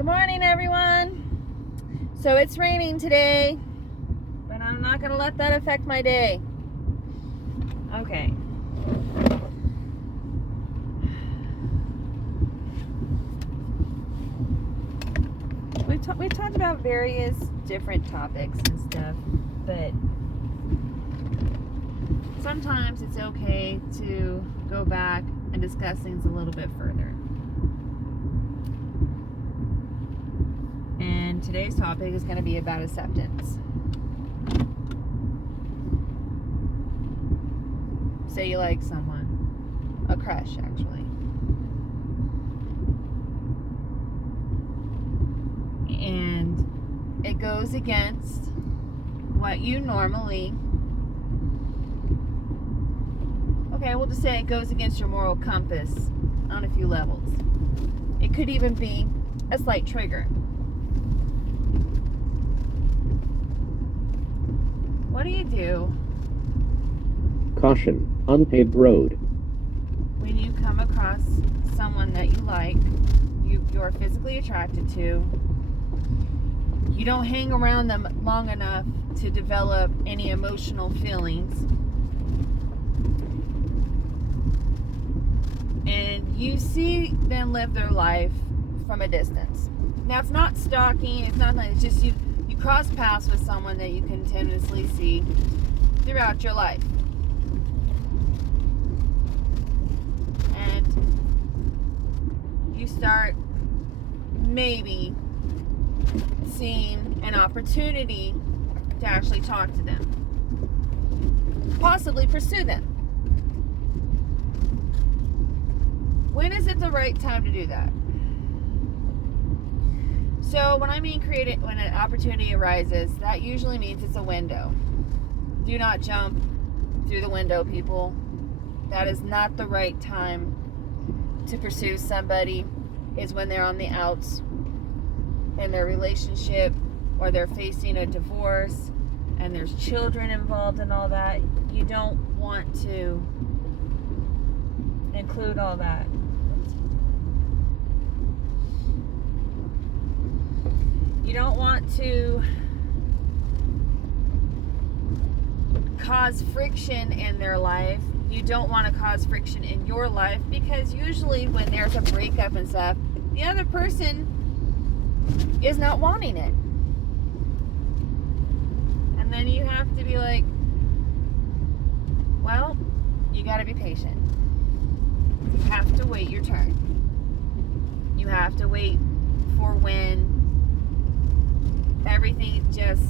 Good morning, everyone. So it's raining today, but I'm not going to let that affect my day. Okay. We've talked about various different topics and stuff, but sometimes it's okay to go back and discuss things a little bit further. And today's topic is going to be about acceptance. Say you like someone, a crush actually, and it goes against what you normally, we'll just say it goes against your moral compass on a few levels. It could even be a slight trigger. What do you do? Caution, unpaved road. When you come across someone that you like, you're physically attracted to, you don't hang around them long enough to develop any emotional feelings, and you see them live their life from a distance. Now, it's not stalking, it's not like, it's just you cross paths with someone that you continuously see throughout your life. And you start maybe seeing an opportunity to actually talk to them, possibly pursue them. When is it the right time to do that? So when I mean when an opportunity arises, that usually means it's a window. Do not jump through the window, people. That is not the right time to pursue somebody, is when they're on the outs in their relationship, or they're facing a divorce and there's children involved and all that. You don't want to include all that. You don't want to cause friction in their life. You don't want to cause friction in your life, because usually when there's a breakup and stuff, the other person is not wanting it. And then you have to be like, well, you got to be patient. You have to wait your turn. You have to wait for when everything just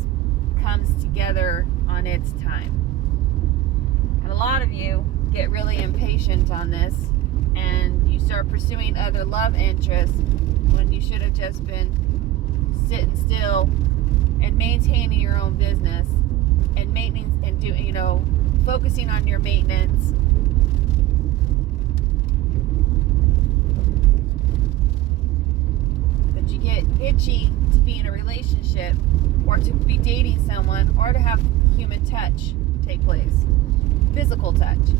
comes together on its time. And a lot of you get really impatient on this, and you start pursuing other love interests when you should have just been sitting still and maintaining your own business and maintenance and focusing on your maintenance. But you get itchy to be in a relationship, or to be dating someone, or to have human touch take place, physical touch. It's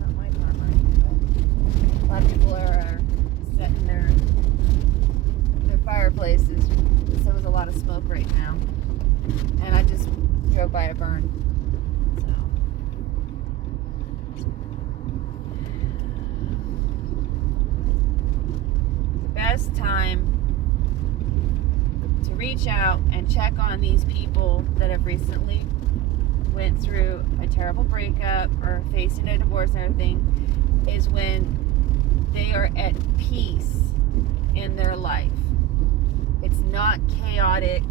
not my car running, but a lot of people are setting their fireplaces, so there's a lot of smoke right now, and I just drove by a burn. Best time to reach out and check on these people that have recently went through a terrible breakup or facing a divorce and everything is when they are at peace in their life. It's not chaotic.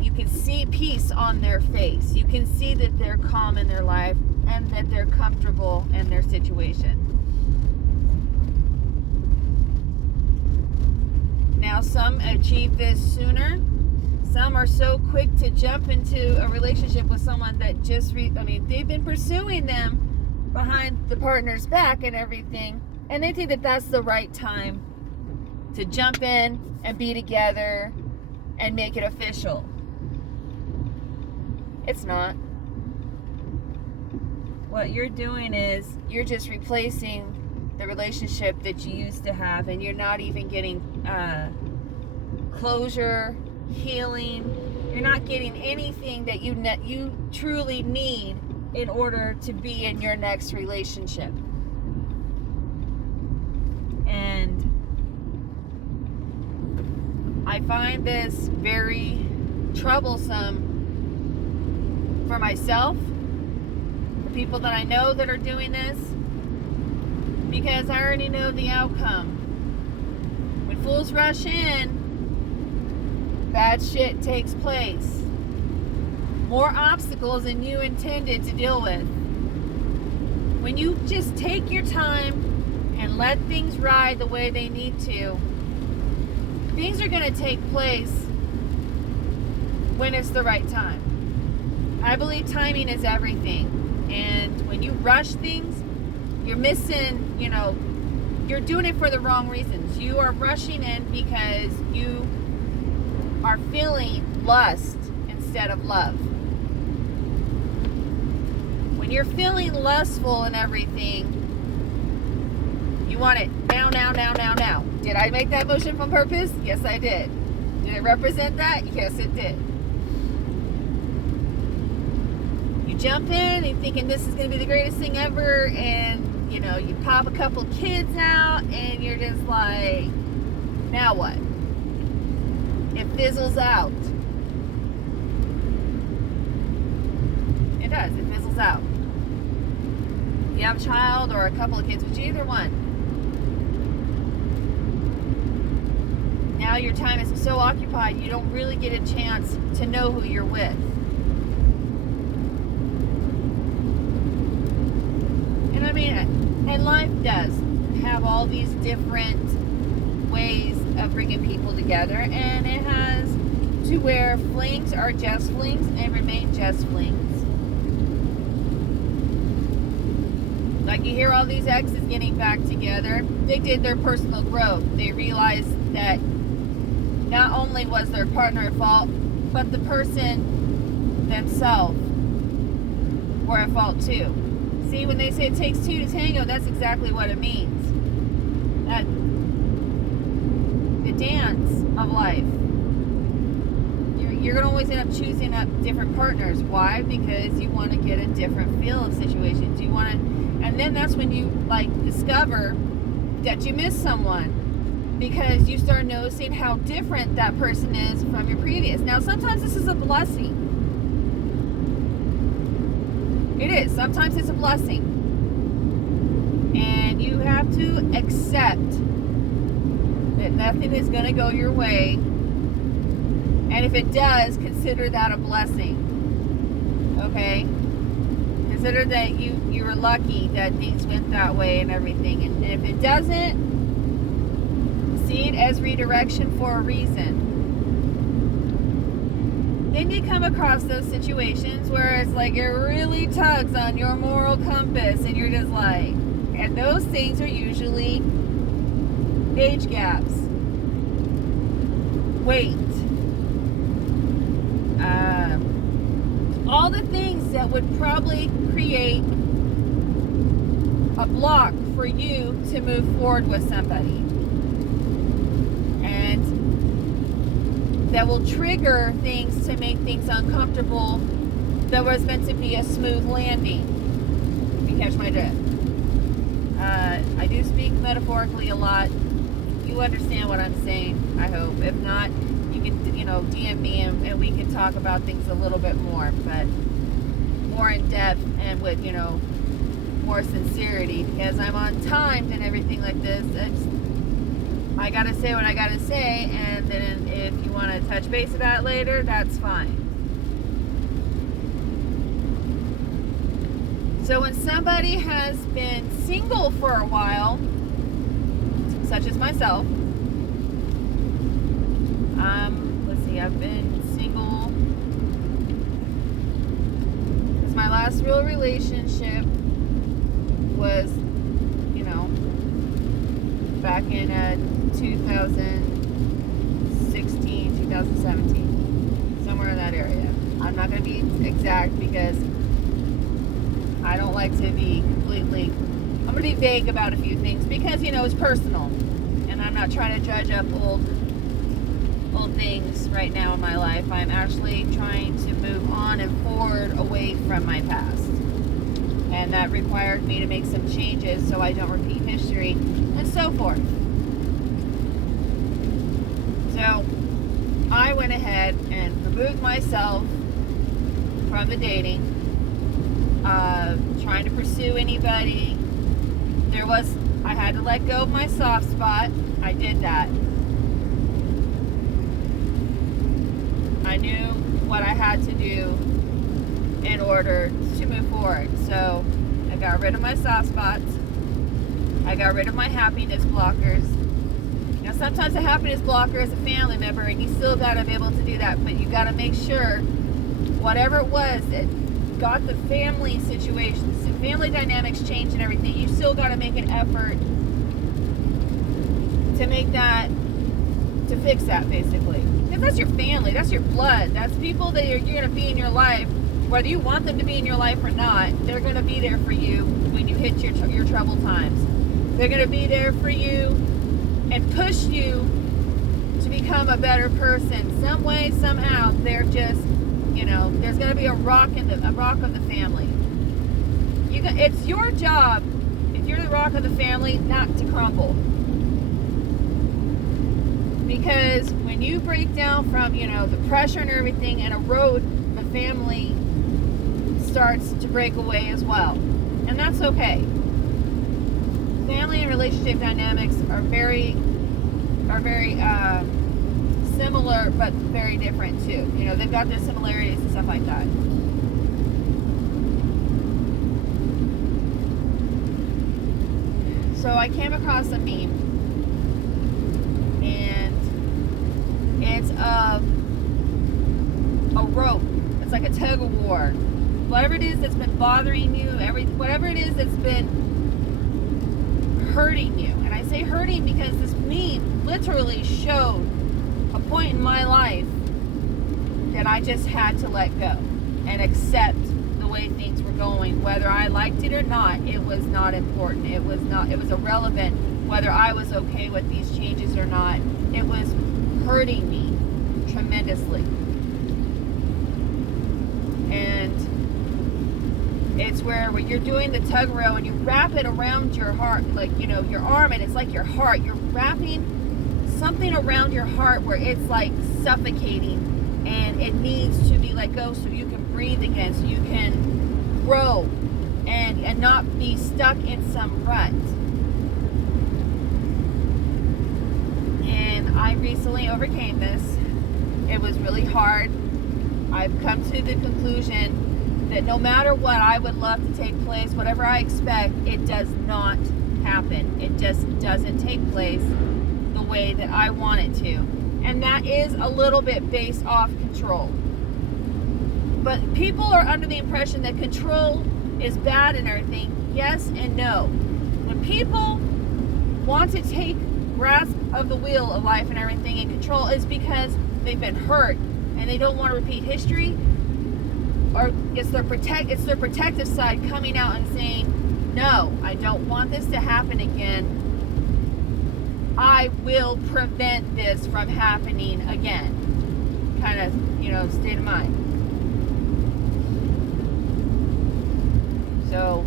You can see peace on their face. You can see that they're calm in their life and that they're comfortable in their situation. Now, some achieve this sooner. Some are so quick to jump into a relationship with someone that they've been pursuing them behind the partner's back and everything, and they think that that's the right time to jump in and be together and make it official. It's not. What you're doing is you're just replacing the relationship that you used to have, and you're not even getting closure, healing. You're not getting anything that you truly need in order to be in your next relationship. And I find this very troublesome for myself, the people that I know that are doing this, because I already know the outcome. When fools rush in, bad shit takes place. More obstacles than you intended to deal with. When you just take your time and let things ride the way they need to, things are going to take place when it's the right time. I believe timing is everything. And when you rush things, you're missing, you're doing it for the wrong reasons. You are rushing in because you are feeling lust instead of love. When you're feeling lustful and everything, you want it now, now, now, now, now. Did I make that motion on purpose? Yes, I did. Did it represent that? Yes, it did. You jump in and thinking this is going to be the greatest thing ever, and you pop a couple kids out, and you're just like, now what? It fizzles out. It does. It fizzles out. You have a child or a couple of kids, which either one. Now your time is so occupied, you don't really get a chance to know who you're with. And and life does have all these different ways of bringing people together, and it has to where flings are just flings and remain just flings. Like, you hear all these exes getting back together. They did their personal growth. They realized that not only was their partner at fault, but the person themselves were at fault too. See, when they say it takes two to tango, that's exactly what it means. That the dance of life, you're going to always end up choosing up different partners. Why? Because you want to get a different feel of situations. You want to, and then that's when you discover that you miss someone, because you start noticing how different that person is from your previous. Now, sometimes this is a blessing. It is. Sometimes it's a blessing. And you have to accept that nothing is going to go your way. And if it does, consider that a blessing. Okay? Consider that you were lucky that things went that way and everything. And if it doesn't, see it as redirection for a reason. Then you come across those situations where it's like it really tugs on your moral compass, and you're just like, and those things are usually age gaps, weight, all the things that would probably create a block for you to move forward with somebody. That will trigger things to make things uncomfortable that was meant to be a smooth landing. If you catch my drift. I do speak metaphorically a lot. You understand what I'm saying, I hope. If not, you can, DM me and we can talk about things a little bit more, but more in depth and with, more sincerity, because I'm on time and everything like this. I gotta say what I gotta say, and then if you want to touch base about it later, that's fine. So when somebody has been single for a while, such as myself, let's see, I've been single, because my last real relationship was, back in 2016, 2017, somewhere in that area. I'm not going to be exact because I don't like to be completely I'm going to be vague about a few things because, it's personal. And I'm not trying to judge up old things right now in my life. I'm actually trying to move on and forward away from my past. And that required me to make some changes so I don't repeat history and so forth. So I went ahead and removed myself from the dating, trying to pursue anybody. I had to let go of my soft spot. I did that. I knew what I had to do in order to move forward. So I got rid of my soft spots. I got rid of my happiness blockers. Now, sometimes a happiness blocker is a family member, and you still got to be able to do that. But you got to make sure, whatever it was that got the family situations, the family dynamics changed and everything, you still got to make an effort to make that, to fix that, basically. Because that's your family, that's your blood, that's people that you're going to be in your life, whether you want them to be in your life or not. They're going to be there for you when you hit your troubled times. They're going to be there for you and push you to become a better person. Some way, somehow, they're just, there's going to be a rock of the family. It's your job, if you're the rock of the family, not to crumble. Because when you break down from, the pressure and everything and erode, the family starts to break away as well. And that's okay. Family and relationship dynamics are very similar, but very different too. They've got their similarities and stuff like that. So I came across a meme, and it's of a rope. It's like a tug of war. Whatever it is that's been bothering you, whatever it is that's been hurting you. And I say hurting because this meme literally showed a point in my life that I just had to let go and accept the way things were going. Whether I liked it or not, it was not important. It was irrelevant whether I was okay with these changes or not. It was hurting me tremendously. And it's where when you're doing the tug row and you wrap it around your heart, like, your arm, and it's like your heart. You're wrapping something around your heart where it's like suffocating, and it needs to be let go so you can breathe again, so you can grow and not be stuck in some rut. And I recently overcame this. It was really hard. I've come to the conclusion that no matter what I would love to take place, whatever I expect, it does not happen. It just doesn't take place the way that I want it to. And that is a little bit based off control. But people are under the impression that control is bad and everything. Yes and no. When people want to take grasp of the wheel of life and everything and control, is because they've been hurt and they don't want to repeat history, or it's their protective side coming out and saying, no, I don't want this to happen again. I will prevent this from happening again. Kind of, state of mind. So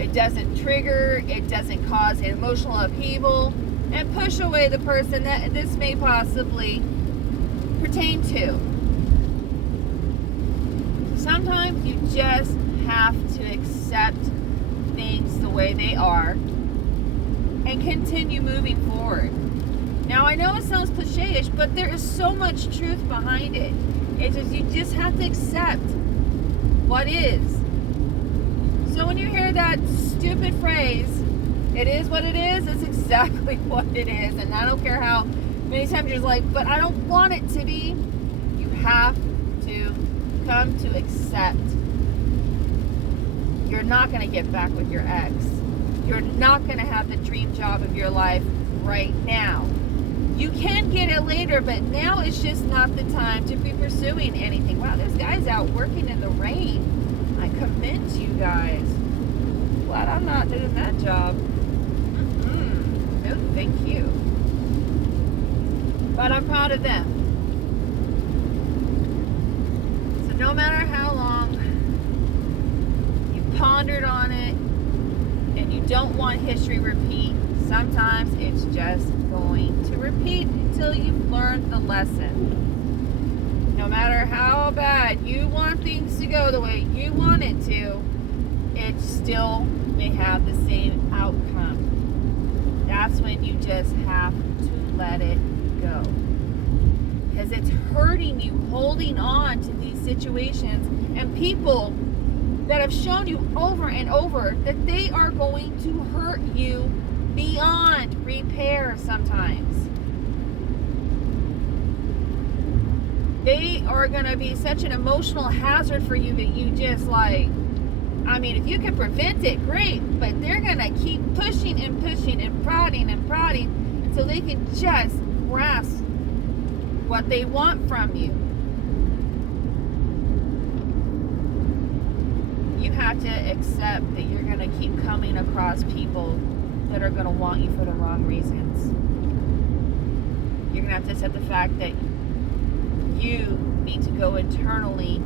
it doesn't trigger, it doesn't cause an emotional upheaval and push away the person that this may possibly pertain to. Sometimes you just have to accept things the way they are and continue moving forward. Now, I know it sounds cliche-ish, but there is so much truth behind it. It's just, you just have to accept what is. So when you hear that stupid phrase, it is what it is, it's exactly what it is. And I don't care how many times you're like, but I don't want it to be. You have to come to accept. You're not going to get back with your ex. You're not going to have the dream job of your life right now. You can get it later, but now it's just not the time to be pursuing anything. Wow, there's guys out working in the rain. I commend you guys. glad I'm not doing that job. No, thank you. But I'm proud of them. So no matter how long you pondered on it and you don't want history repeat, sometimes it's just going to repeat until you've learned the lesson. No matter how bad you want things to go the way you want it to, it still may have the same outcome. That's when you just have to let it go. Because it's hurting you holding on to these situations and people that have shown you over and over that they are going to hurt you beyond repair sometimes. They are going to be such an emotional hazard for you that you just like, I mean, if you can prevent it, great, but they're going to keep pushing and pushing and prodding until they can just grasp what they want from you. You have to accept that you're going to keep coming across people that are going to want you for the wrong reasons. You're going to have to accept the fact that you need to go internally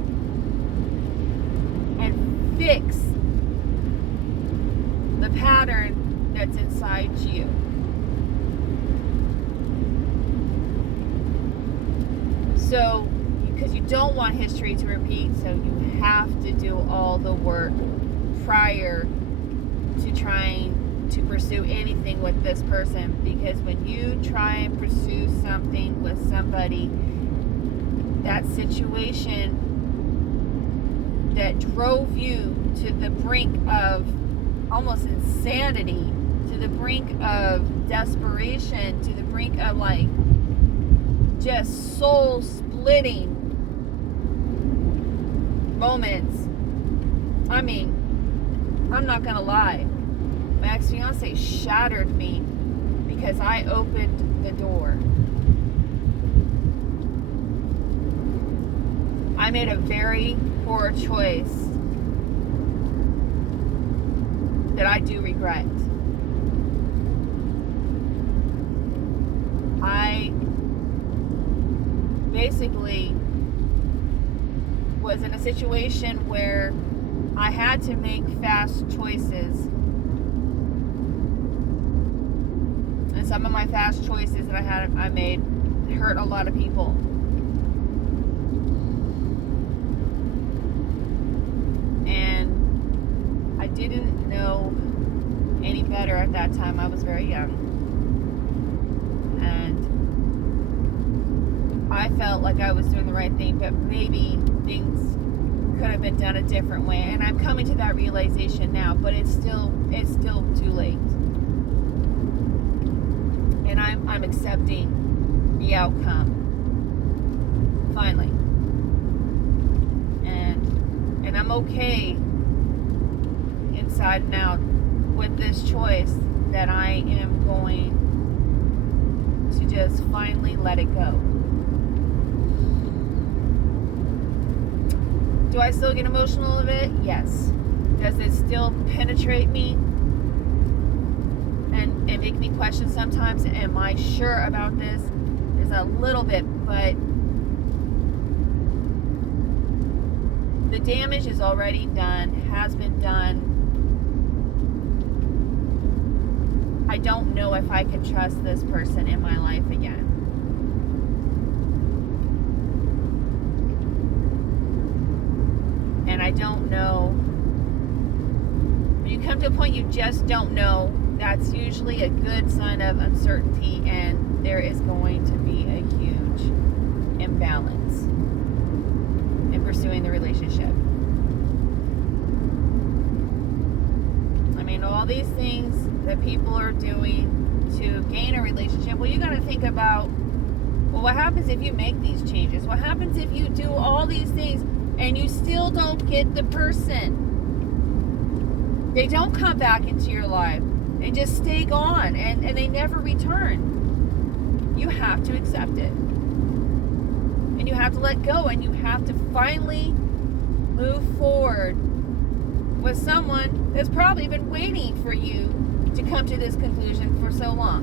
and fix the pattern that's inside you. So, because you don't want history to repeat, so you have to do all the work prior to trying to pursue anything with this person. Because when you try and pursue something with somebody, that situation that drove you to the brink of almost insanity, to the brink of desperation, to the brink of like just soul splitting moments. I mean, I'm not gonna lie, my ex-fiance shattered me because I opened the door. I made a very poor choice that I do regret. I basically was in a situation where I had to make fast choices. And some of my fast choices that I made hurt a lot of people. And I didn't know any better at that time. I was very young. And I felt like I was doing the right thing, but maybe things could have been done a different way. And I'm coming to that realization now, but it's still too late. And I'm accepting the outcome. Finally. And I'm okay inside and out with this choice that I am going to just finally let it go. Do I still get emotional of it? Yes. Does it still penetrate me and make me question sometimes, am I sure about this? There's a little bit, but the damage is already done, has been done. I don't know if I can trust this person in my life again. And I don't know. When you come to a point you just don't know, that's usually a good sign of uncertainty, and there is going to be a huge imbalance in pursuing the relationship. I mean, all these things that people are doing to gain a relationship, well, you got to think about, well, what happens if you make these changes? What happens if you do all these things and you still don't get the person? They don't come back into your life. They just stay gone and they never return. You have to accept it. And you have to let go, and you have to finally move forward with someone that's probably been waiting for you to come to this conclusion for so long.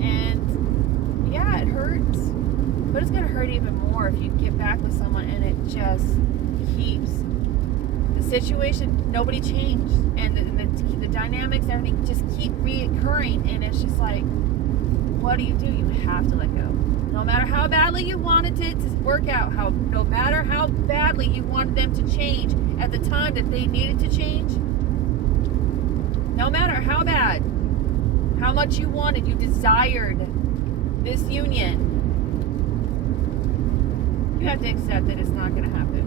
And yeah, it hurts, but it's gonna hurt even more if you get back with someone and it just keeps the situation, nobody changed, and the dynamics, everything just keep reoccurring, and it's just like, what do? You have to let go. No matter how badly you wanted it to work out, no matter how badly you wanted them to change at the time that they needed to change, no matter how bad, how much you wanted, you desired this union, you have to accept that it's not going to happen.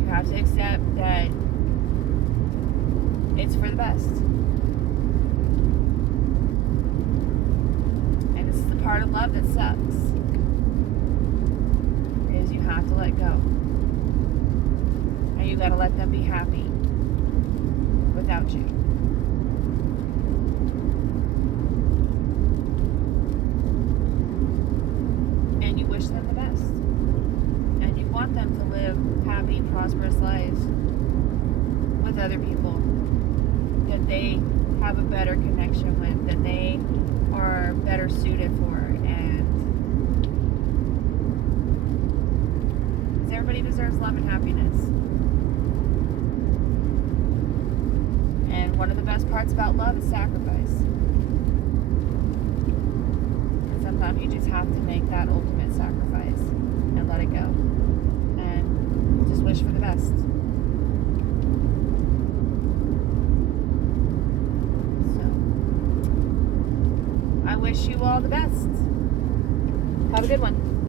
You have to accept that it's for the best. And this is the part of love that sucks, is you have to let go. And you got to let them be happy without you. And you wish them the best. And you want them to live happy, prosperous lives with other people that they have a better connection with, that they are better suited for, and because everybody deserves love and happiness. And one of the best parts about love is sacrifice. And sometimes you just have to make that ultimate sacrifice and let it go and just wish for the best. I wish you all the best. Have a good one.